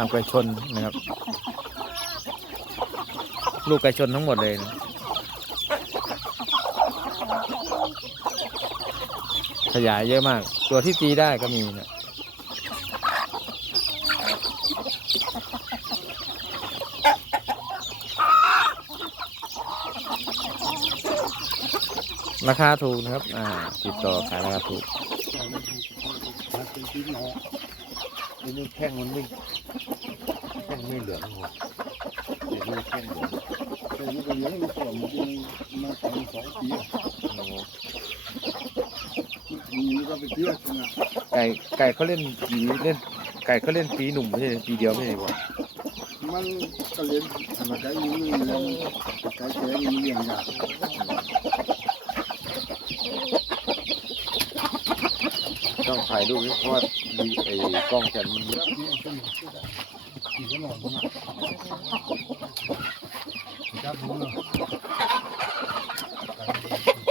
ามไก่ชนนะครับ ลูกไก่ชนทั้งหมดเลยนะขยายเยอะมาก ตัวที่ตีได้ก็มีนะราคาถูกนะครับ อ่า ติดต่อขายราคาถูกมันเป็นชิ้นหนอนี่นี่แข้งมันไม่ งไม่เหลืองหมดเดี๋ยวนี้แข้งเหลืองแต่มันก็เหลืองมันก็มันยังมาสองสองปีโอ้มีก็ไปเชื่อชนะไก่ไก่เขาเล่นปีเล่น ไก่เขาเล่นปีหนุ่มไม่ใช่ปีเดียวไม่ใช่บอมันก็เล่นธรรมดาไก่ยิงนี่แล้วไก่แก่มันเลี้ยงยากต้องถ่ายรูปเพราะว่าไอ้กล้องฉันมัน รับนี่ขึ้นขี่ก็นอนะจับดูเลย